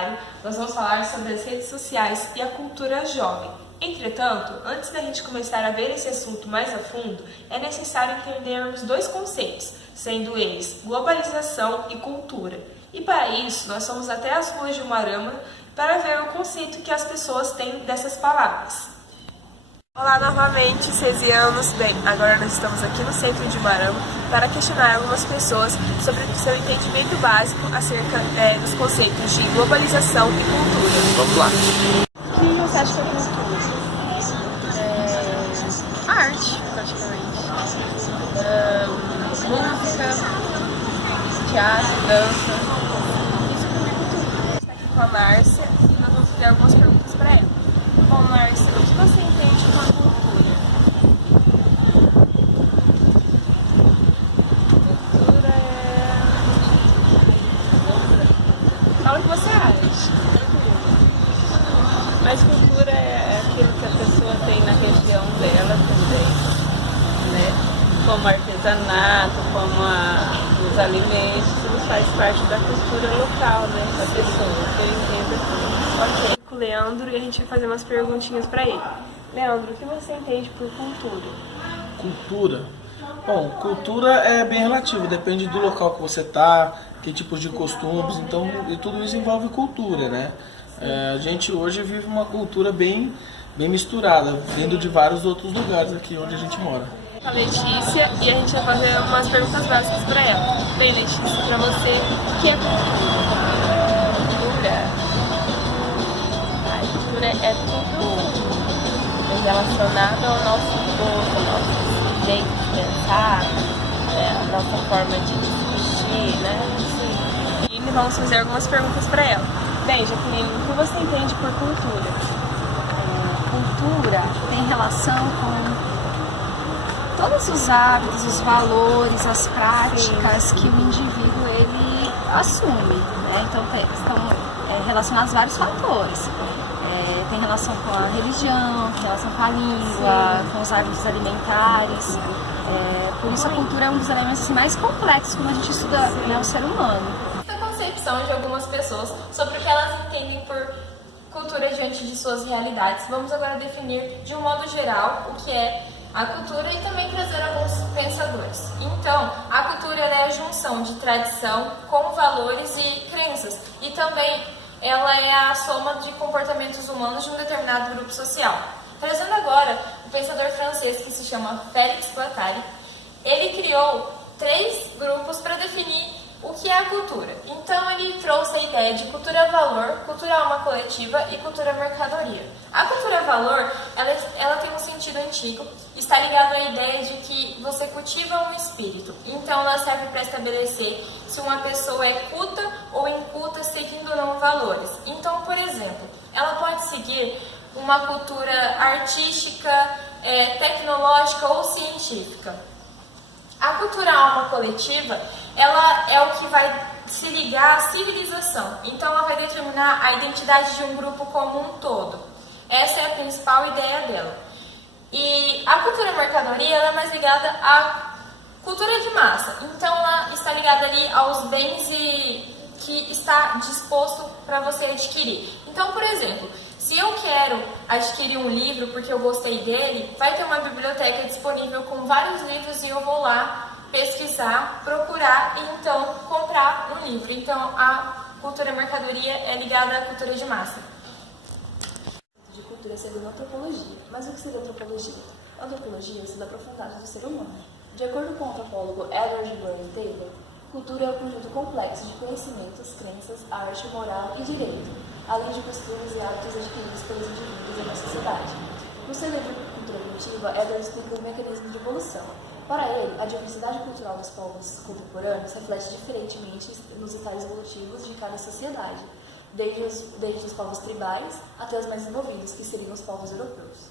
documentário, nós vamos falar sobre as redes sociais e a cultura jovem. Entretanto, antes da gente começar a ver esse assunto mais a fundo, é necessário entendermos dois conceitos, sendo eles globalização e cultura. E para isso, nós fomos até as ruas de Umuarama para ver o conceito que as pessoas têm dessas palavras. Olá novamente, cesianos. Bem, agora nós estamos aqui no centro de Umuarama para questionar algumas pessoas sobre o seu entendimento básico acerca dos conceitos de globalização e cultura. Vamos lá. O que você acha que é cultura? Arte, praticamente. Música, teatro, dança. Isso é cultura. Está aqui com a Márcia e nós vamos fazer algumas perguntas para ela. Bom, Márcia, o que você entende por cultura? Cultura é... Fala o que você acha. Mas cultura é aquilo que a pessoa tem na região dela também, né? Como artesanato, como os alimentos, tudo faz parte da cultura local, né? Da pessoa, que eu entendo assim. Ok. Com o Leandro e a gente vai fazer umas perguntinhas para ele. Leandro, o que você entende por cultura? Cultura. Bom, cultura é bem relativo, depende do local que você está, que tipos de costumes, então e tudo isso envolve cultura, né? A gente hoje vive uma cultura bem misturada, vindo de vários outros lugares aqui onde a gente mora. A Letícia e a gente vai fazer umas perguntas básicas para ela. Bem, Letícia, para você, o que é cultura? Cultura é tudo relacionado ao nosso gosto, ao nosso jeito de pensar, né? A nossa forma de se vestir, né? E vamos fazer algumas perguntas para ela. Bem, Jaqueline, o que você entende por cultura? Cultura tem relação com todos os hábitos, os valores, as práticas que o indivíduo ele assume, né? Então estão relacionados vários fatores. Tem relação com a religião, tem relação com a língua, com os hábitos alimentares. Por isso a cultura é um dos elementos assim, mais complexos quando a gente estuda, né, o ser humano. A concepção de algumas pessoas sobre o que elas entendem por cultura diante de suas realidades. Vamos agora definir de um modo geral o que é a cultura e também trazer alguns pensadores. Então, a cultura é a junção de tradição com valores e crenças e também ela é a soma de comportamentos humanos de um determinado grupo social. Trazendo agora o pensador francês que se chama Félix Guattari, ele criou 3 grupos para definir o que é a cultura. Então ele trouxe a ideia de cultura-valor, cultura-alma coletiva e cultura-mercadoria. A cultura-valor, ela tem um sentido antigo, está ligado à ideia de que você cultiva um espírito. Então ela serve para estabelecer se uma pessoa é culta ou inculta, seguindo ou não valores. Então, por exemplo, ela pode seguir uma cultura artística, tecnológica ou científica. A cultura-alma coletiva, ela é o que vai se ligar à civilização. Então, ela vai determinar a identidade de um grupo como um todo. Essa é a principal ideia dela. E a cultura-mercadoria, ela é mais ligada à cultura de massa. Então, ela está ligada ali aos bens que está disposto para você adquirir. Então, por exemplo, se eu quero adquirir um livro porque eu gostei dele, vai ter uma biblioteca disponível com vários livros e eu vou lá pesquisar, procurar e então comprar um livro. Então a cultura-mercadoria é ligada à cultura de massa. De cultura segundo a antropologia. Mas o que seria antropologia? A antropologia estuda a profundidade do ser humano. De acordo com o antropólogo Edward Burne Taylor, cultura é um conjunto complexo de conhecimentos, crenças, arte, moral e direito, além de costumes e hábitos adquiridos pelos indivíduos em uma sociedade. No seu livro Cultura Primitiva, Edward explica o mecanismo de evolução. Para ele, a diversidade cultural dos povos contemporâneos reflete diferentemente nos estágios evolutivos de cada sociedade, desde os povos tribais até os mais desenvolvidos, que seriam os povos europeus.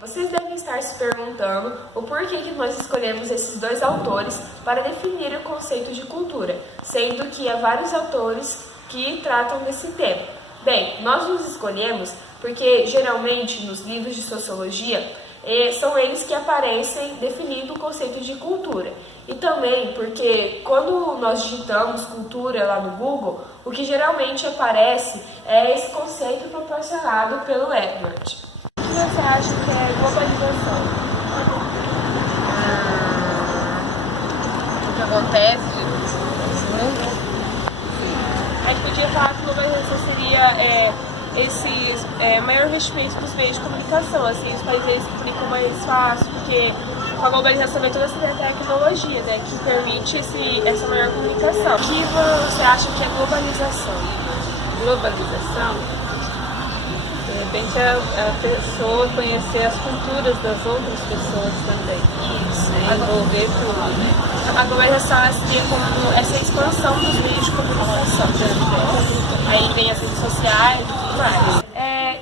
Vocês devem estar se perguntando o porquê que nós escolhemos esses 2 autores para definir o conceito de cultura, sendo que há vários autores que tratam desse tema. Bem, nós nos escolhemos porque geralmente nos livros de sociologia são eles que aparecem definindo o conceito de cultura. E também porque quando nós digitamos cultura lá no Google, o que geralmente aparece é esse conceito proporcionado pelo Edward. O que você acha que é globalização? O que acontece no mundo? A gente podia falar que globalização seria esses maior investimento dos meios de comunicação, assim, os países eles comunicam mais fácil, porque com a globalização também toda essa tecnologia, né, que permite essa maior comunicação. O que você acha que é globalização? Globalização, de repente a pessoa conhecer as culturas das outras pessoas também. Isso, né? Envolver tudo, né? A globalização seria como essa expansão dos meios de comunicação também. Aí vem as redes sociais e tudo mais.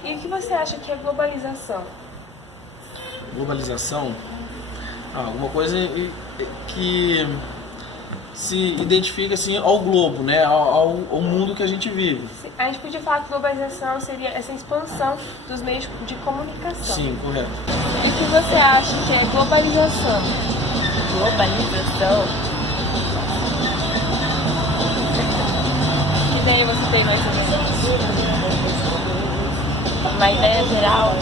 E o que você acha que é globalização? Globalização, alguma coisa que se identifica assim ao globo, né? ao mundo que a gente vive. A gente podia falar que globalização seria essa expansão dos meios de comunicação. Sim, correto. E o que você acha que é globalização? Globalização. Que ideia você tem mais ou menos? Uma ideia geral?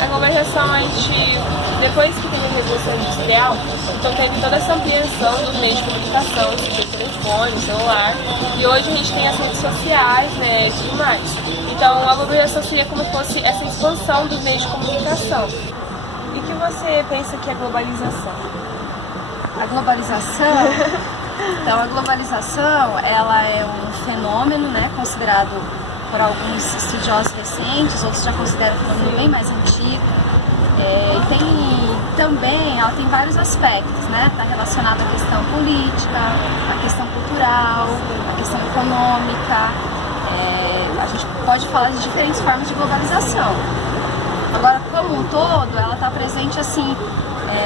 A globalização, a gente, depois que teve a Revolução Industrial, então teve toda essa ampliação dos meios de comunicação, seja telefone, celular, e hoje a gente tem as redes sociais, né, e tudo mais. Então a globalização seria como se fosse essa expansão dos meios de comunicação. E o que você pensa que é globalização? A globalização, então a globalização, ela é um fenômeno, né, considerado por alguns estudiosos recentes, outros já consideram um fenômeno bem mais antigo. E ela tem vários aspectos, né? Está relacionado à questão política, à questão cultural, à questão econômica. A gente pode falar de diferentes formas de globalização. Agora, como um todo, ela está presente assim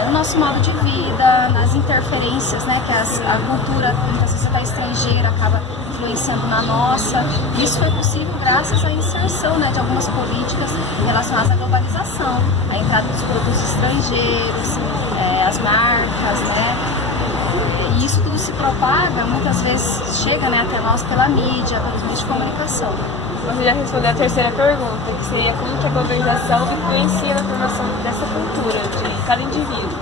no nosso modo de vida, nas interferências, né, que a cultura, muitas vezes até estrangeira, acaba influenciando na nossa. Isso foi possível graças à inserção, né, de algumas políticas relacionadas à globalização, a entrada dos produtos estrangeiros, as marcas, né, e isso tudo se propaga, muitas vezes chega, né, até nós pela mídia, pelos meios de comunicação. Você já respondeu a terceira pergunta, que seria como que a globalização influencia na formação dessa cultura de cada indivíduo.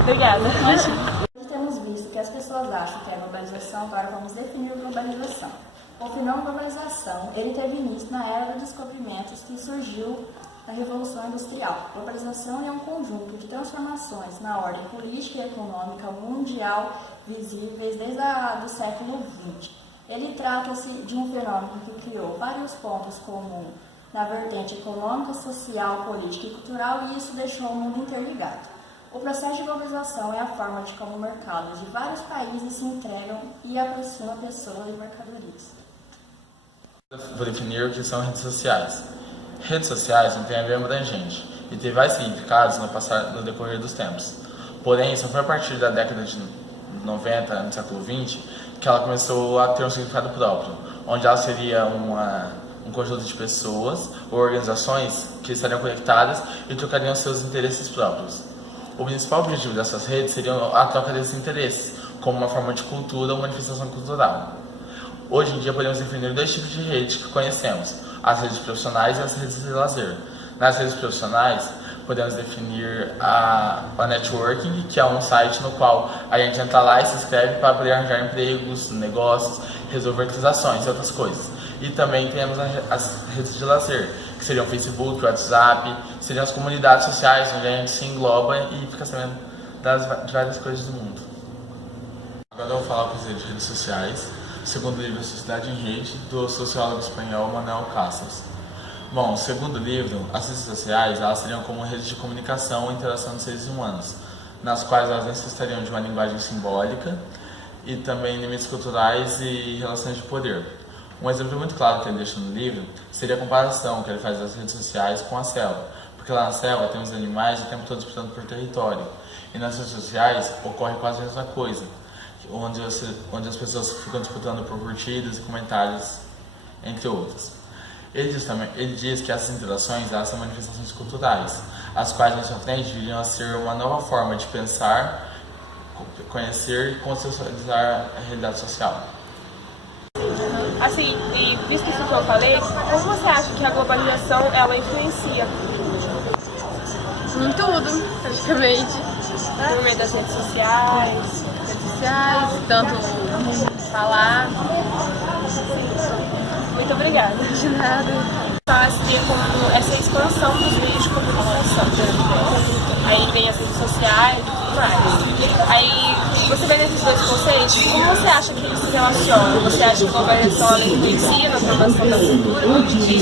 Obrigada. Temos visto que as pessoas acham que é globalização, agora vamos definir globalização. O fenômeno globalização, ele teve início na era dos descobrimentos que surgiu na Revolução Industrial. Globalização é um conjunto de transformações na ordem política e econômica mundial visíveis desde o século XX. Ele trata-se de um fenômeno que criou vários pontos comuns na vertente econômica, social, política e cultural, e isso deixou o mundo interligado. O processo de globalização é a forma de como mercados de vários países se entregam e aproximam pessoas e mercadorias. Vou definir o que são redes sociais. Redes sociais não tem a ver abrangente e tem vários significados no decorrer dos tempos. Porém, só foi a partir da década de 90, no século XX, que ela começou a ter um significado próprio, onde ela seria um conjunto de pessoas ou organizações que estariam conectadas e trocariam seus interesses próprios. O principal objetivo dessas redes seria a troca desses interesses, como uma forma de cultura ou manifestação cultural. Hoje em dia podemos definir dois tipos de redes que conhecemos, as redes profissionais e as redes de lazer. Nas redes profissionais, podemos definir a networking, que é um site no qual a gente entra lá e se inscreve para poder arranjar empregos, negócios, resolver transações e outras coisas. E também temos as redes de lazer, que seriam o Facebook, o WhatsApp, seriam as comunidades sociais onde a gente se engloba e fica sabendo de várias coisas do mundo. Agora eu vou falar para vocês de redes sociais, segundo o livro Sociedade em Rede, do sociólogo espanhol Manuel Castells. Bom, segundo o livro, as redes sociais elas seriam como redes de comunicação e interação dos seres humanos, nas quais elas necessitariam de uma linguagem simbólica e também limites culturais e relações de poder. Um exemplo muito claro que ele deixa no livro seria a comparação que ele faz das redes sociais com a selva, porque lá na selva temos animais o tempo todo disputando por território, e nas redes sociais ocorre quase a mesma coisa, onde as pessoas ficam disputando por curtidas e comentários, entre outros. Ele diz que essas interações elas são manifestações culturais. as quais na sua frente viriam a ser uma nova forma de pensar, conhecer e consensualizar a realidade social. Assim, e visto isso que eu falei, como você acha que a globalização ela influencia Em tudo, praticamente. por meio das redes sociais? Tanto falar. Muito obrigada. De nada. Seria como essa expansão dos meios de comunicação. Aí vem as redes sociais e tudo mais. Aí você vê nesses dois conceitos, como você acha que eles se relacionam? Você acha que a globalização ela influencia na formação da cultura? De que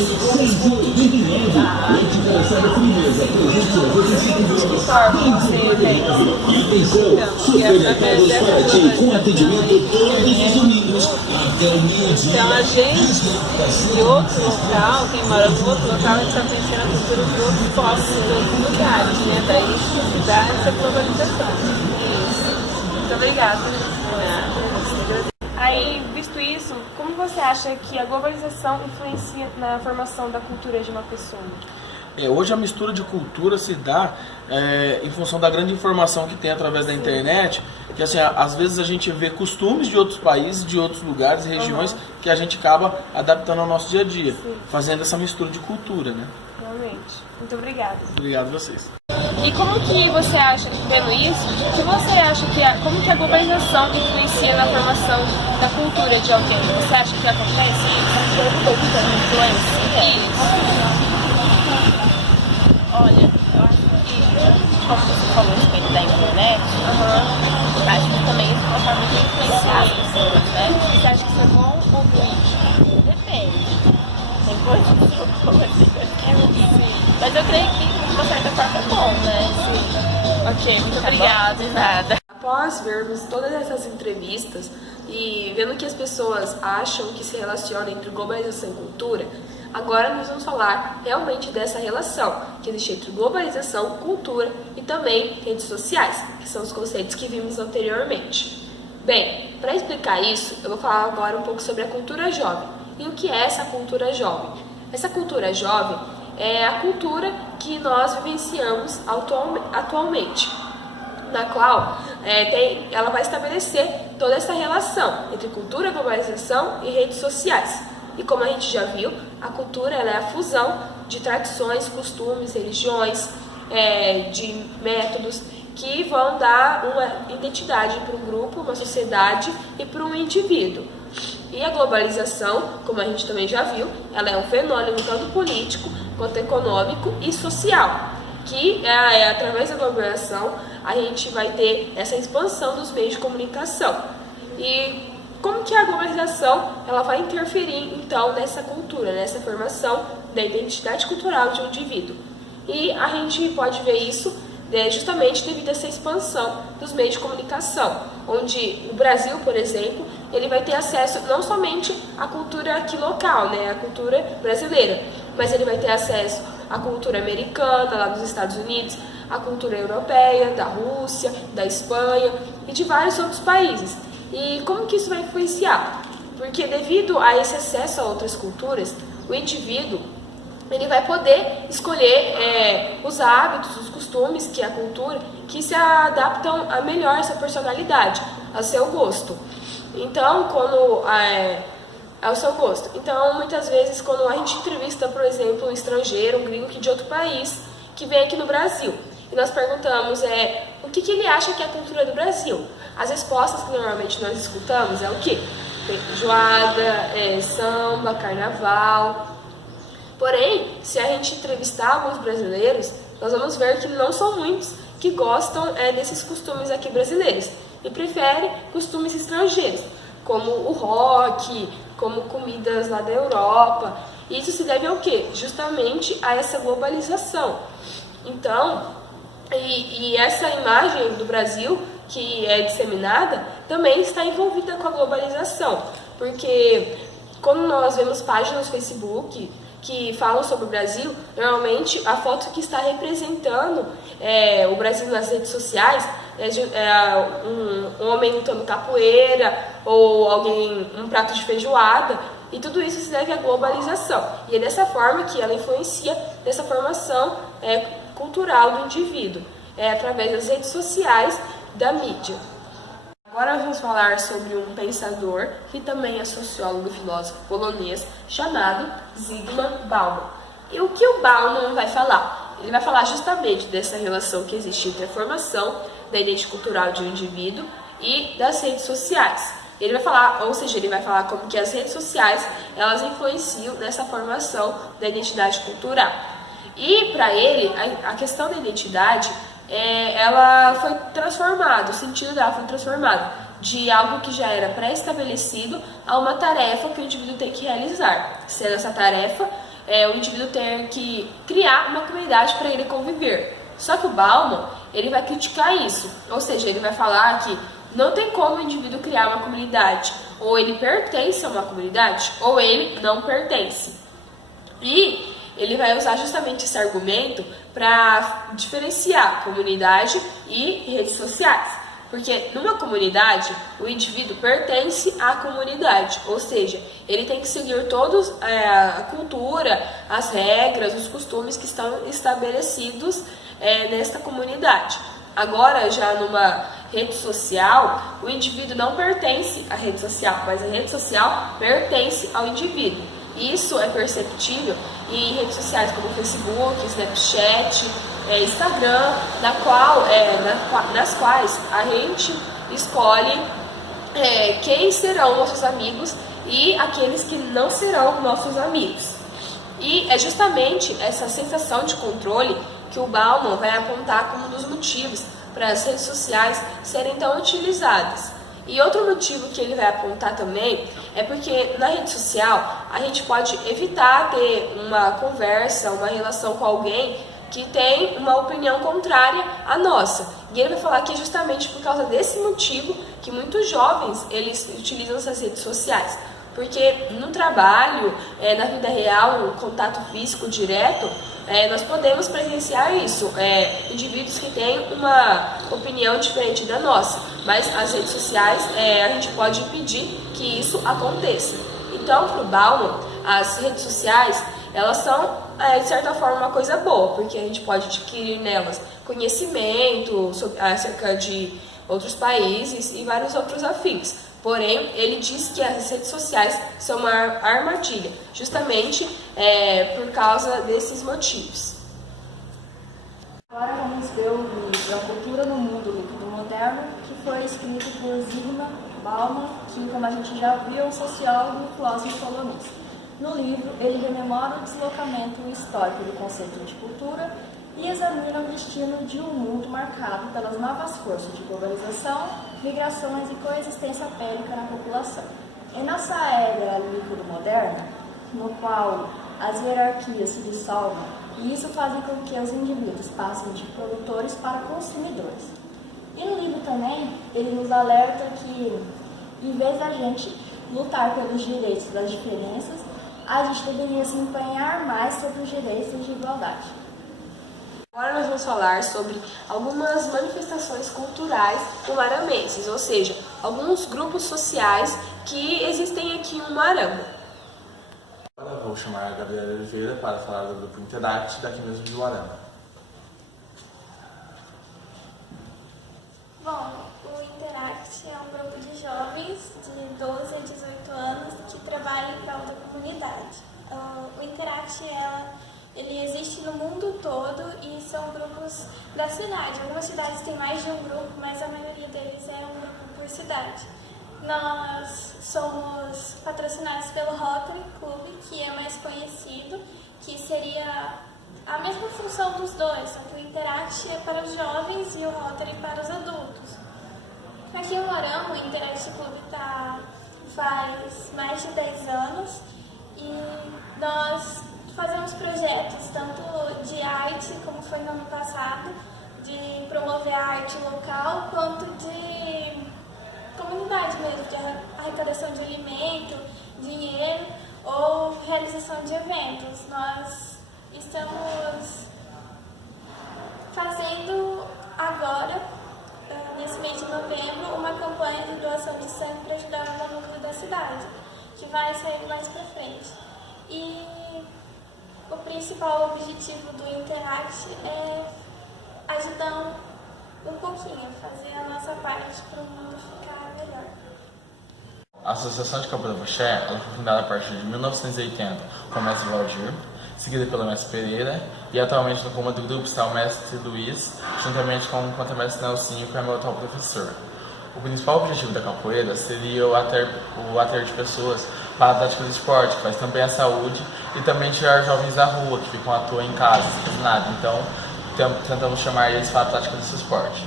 forma você vê isso? Então a gente de outro local, quem mora no outro local, está conhecendo a cultura de outros povos, de outros lugares, né? Daí se dá essa globalização. Isso. Muito obrigada. Aí, visto isso, como você acha que a globalização influencia na formação da cultura de uma pessoa? Hoje a mistura de cultura se dá em função da grande informação que tem através da internet, que assim, às vezes a gente vê costumes de outros países, de outros lugares e regiões que a gente acaba adaptando ao nosso dia a dia, fazendo essa mistura de cultura, né? Realmente. Muito obrigada. Obrigado a vocês. E como que você acha, vendo isso, que você acha como que a globalização influencia na formação da cultura de alguém? Você acha que acontece isso? Influencia? Isso. Olha, eu acho que, como você falou a respeito da internet, acho que também isso pode estar muito influenciado as pessoas, né? Você acha que isso é bom ou ruim? Depende. Tem coisas que são boas e coisas que é ruim. Mas eu creio que, de uma certa forma, é bom, né? Sim. Ok, muito obrigada. De nada. Após vermos todas essas entrevistas e vendo que as pessoas acham que se relaciona entre globalização e cultura, agora nós vamos falar realmente dessa relação que existe entre globalização, cultura e também redes sociais, que são os conceitos que vimos anteriormente. Bem, para explicar isso, eu vou falar agora um pouco sobre a cultura jovem. E o que é essa cultura jovem? Essa cultura jovem é a cultura que nós vivenciamos atualmente, na qual ela vai estabelecer toda essa relação entre cultura, globalização e redes sociais. E como a gente já viu, a cultura ela é a fusão de tradições, costumes, religiões, de métodos que vão dar uma identidade para um grupo, uma sociedade e para um indivíduo. E a globalização, como a gente também já viu, ela é um fenômeno tanto político quanto econômico e social, que através da globalização a gente vai ter essa expansão dos meios de comunicação. E como que a globalização ela vai interferir, então, nessa cultura, nessa formação da identidade cultural de um indivíduo? E a gente pode ver isso justamente devido a essa expansão dos meios de comunicação, onde o Brasil, por exemplo, ele vai ter acesso não somente à cultura aqui local, né, a cultura brasileira, mas ele vai ter acesso à cultura americana, lá dos Estados Unidos, à cultura europeia, da Rússia, da Espanha e de vários outros países. E como que isso vai influenciar? Porque devido a esse acesso a outras culturas, o indivíduo ele vai poder escolher os hábitos, os costumes, que é a cultura, que se adaptam a melhor a sua personalidade, ao seu gosto. Então, ao seu gosto. Então, muitas vezes, quando a gente entrevista, por exemplo, um estrangeiro, um gringo de outro país, que vem aqui no Brasil, e nós perguntamos o que ele acha que é a cultura do Brasil. As respostas que normalmente nós escutamos é o quê? Feijoada, samba, carnaval. Porém, se a gente entrevistar alguns brasileiros, nós vamos ver que não são muitos que gostam desses costumes aqui brasileiros e preferem costumes estrangeiros, como o rock, como comidas lá da Europa. E isso se deve ao quê? Justamente a essa globalização. Então, e essa imagem do Brasil que é disseminada também está envolvida com a globalização, porque quando nós vemos páginas no Facebook que falam sobre o Brasil, normalmente a foto que está representando o Brasil nas redes sociais um homem lutando capoeira ou um prato de feijoada, e tudo isso se deve à globalização. E é dessa forma que ela influencia nessa formação cultural do indivíduo, através das redes sociais, da mídia. Agora vamos falar sobre um pensador que também é sociólogo e filósofo polonês chamado Zygmunt Bauman. E o que o Bauman vai falar? Ele vai falar justamente dessa relação que existe entre a formação da identidade cultural de um indivíduo e das redes sociais. Ele vai falar, ou seja, ele vai falar como que as redes sociais elas influenciam nessa formação da identidade cultural. E para ele, a questão da identidade ela foi transformada, o sentido dela foi transformado de algo que já era pré-estabelecido a uma tarefa que o indivíduo tem que realizar. Sendo essa tarefa, o indivíduo tem que criar uma comunidade para ele conviver. Só que o Bauman, ele vai criticar isso, ou seja, ele vai falar que não tem como o indivíduo criar uma comunidade, ou ele pertence a uma comunidade, ou ele não pertence. E ele vai usar justamente esse argumento para diferenciar comunidade e redes sociais. Porque numa comunidade, o indivíduo pertence à comunidade, ou seja, ele tem que seguir todos a cultura, as regras, os costumes que estão estabelecidos nesta comunidade. Agora, já numa rede social, o indivíduo não pertence à rede social, mas a rede social pertence ao indivíduo. Isso é perceptível em redes sociais como Facebook, Snapchat, Instagram, nas quais a gente escolhe quem serão nossos amigos e aqueles que não serão nossos amigos. E é justamente essa sensação de controle que o Bauman vai apontar como um dos motivos para as redes sociais serem tão utilizadas. E outro motivo que ele vai apontar também é porque na rede social a gente pode evitar ter uma conversa, uma relação com alguém que tem uma opinião contrária à nossa. E ele vai falar que é justamente por causa desse motivo que muitos jovens eles utilizam essas redes sociais. Porque no trabalho, na vida real, no contato físico direto, nós podemos presenciar isso, indivíduos que têm uma opinião diferente da nossa, mas as redes sociais a gente pode impedir que isso aconteça. Então, para o Bauman, as redes sociais elas são, de certa forma, uma coisa boa, porque a gente pode adquirir nelas conhecimento acerca de outros países e vários outros afins. Porém, ele diz que as redes sociais são uma armadilha, justamente por causa desses motivos. Agora vamos ver o livro A Cultura no Mundo Líquido Moderno, que foi escrito por Zygmunt Bauman, que, como a gente já viu, é um sociólogo e filósofo polonês. No livro, ele rememora o deslocamento histórico do conceito de cultura e examina o destino de um mundo marcado pelas novas forças de globalização, migrações e coexistência bélica na população. Em nossa era líquido-moderna, no qual as hierarquias se dissolvem, e isso faz com que os indivíduos passem de produtores para consumidores. E no livro também, ele nos alerta que, em vez da gente lutar pelos direitos das diferenças, a gente deveria se empenhar mais sobre os direitos de igualdade. Agora nós vamos falar sobre algumas manifestações culturais umaramenses, ou seja, alguns grupos sociais que existem aqui em Umarama. Agora eu vou chamar a Gabriela Oliveira para falar do grupo Interact daqui mesmo de Umarama. Bom, o Interact é um grupo de jovens de 12 a 18 anos que trabalham em prol da comunidade. O Interact ele existe no mundo todo e são grupos da cidade. Algumas cidades têm mais de um grupo, mas a maioria deles é um grupo por cidade. Nós somos patrocinados pelo Rotary Club, que é mais conhecido, que seria a mesma função dos dois, só que o Interact é para os jovens e o Rotary para os adultos. Aqui em Umarama, o Interact Club faz mais de 10 anos e nós fazemos projetos tanto de arte, como foi no ano passado, de promover a arte local, quanto de comunidade mesmo, de arrecadação de alimento, dinheiro ou realização de eventos. Nós estamos fazendo agora, nesse mês de novembro, uma campanha de doação de sangue para ajudar no núcleo da cidade, que vai sair mais para frente. E o principal objetivo do Interact é ajudar um pouquinho, fazer a nossa parte para o mundo ficar melhor. A Associação de Campo da Voché foi fundada a partir de 1980 com o mestre Valdir, seguida pelo mestre Pereira, e atualmente no comando do grupo está o mestre Luiz, juntamente com o contra-mestre Nelsinho, que é meu atual professor. O principal objetivo da capoeira seria o atrair de pessoas para a prática do esporte, que faz também a saúde, e também tirar jovens da rua, que ficam à toa em casa, sem nada. Então, tentamos chamar eles para a prática desse esporte.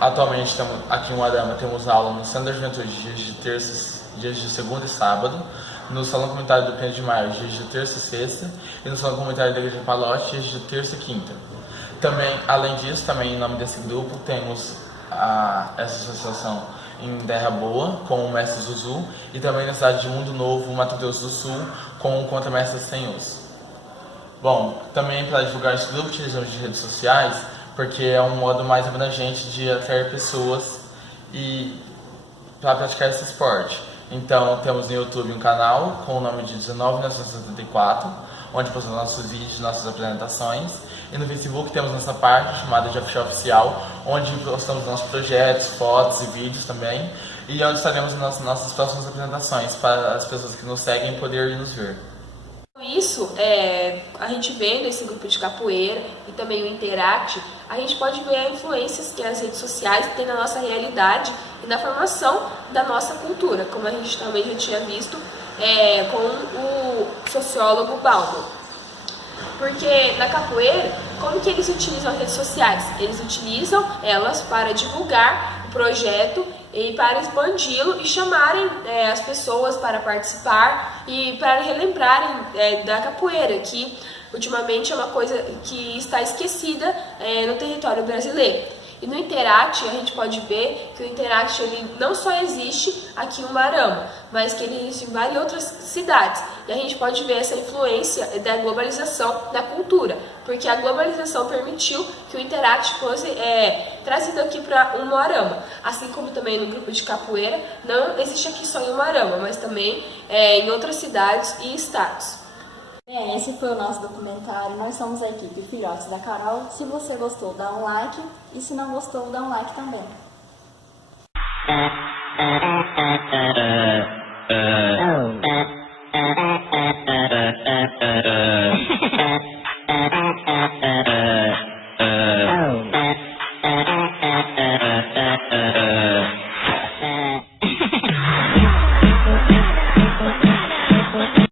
Atualmente, aqui em Uarama, temos aula no Centro da Juventude, dias de segunda e sábado, no Salão Comunitário do Pinheiro de Maio, dias de terça e sexta, e no Salão Comunitário da Igreja de Palote, dias de terça e quinta. Também, além disso, também em nome desse grupo, temos essa associação em Terra Boa, com o mestre Zuzu, e também na cidade de Mundo Novo, Mato Grosso do Sul, com o contra-mestre Senhos. Bom, também para divulgar esse grupo, utilizamos de redes sociais, porque é um modo mais abrangente de atrair pessoas e para praticar esse esporte. Então, temos no YouTube um canal com o nome de 19.974, onde postamos nossos vídeos, nossas apresentações. E no Facebook temos nossa página chamada de Afixé Oficial, onde postamos nossos projetos, fotos e vídeos também. E onde estaremos nas nossas próximas apresentações para as pessoas que nos seguem poderem nos ver. Isso, a gente vendo esse grupo de capoeira e também o Interact, a gente pode ver as influências que as redes sociais têm na nossa realidade e na formação da nossa cultura, como a gente também já tinha visto com o sociólogo Bauman. Porque na capoeira, como que eles utilizam as redes sociais? Eles utilizam elas para divulgar o projeto e para expandi-lo e chamarem as pessoas para participar e para relembrarem da capoeira, que ultimamente é uma coisa que está esquecida no território brasileiro. E no Interact a gente pode ver que o Interact ele não só existe aqui em Umarama, mas que ele existe em várias outras cidades. E a gente pode ver essa influência da globalização da cultura, porque a globalização permitiu que o Interact fosse trazido aqui para Umarama. Assim como também no grupo de capoeira, não existe aqui só em Umarama, mas também em outras cidades e estados. Esse foi o nosso documentário. Nós somos a equipe Filhotes da Carol. Se você gostou, dá um like. E se não gostou, dá um like também.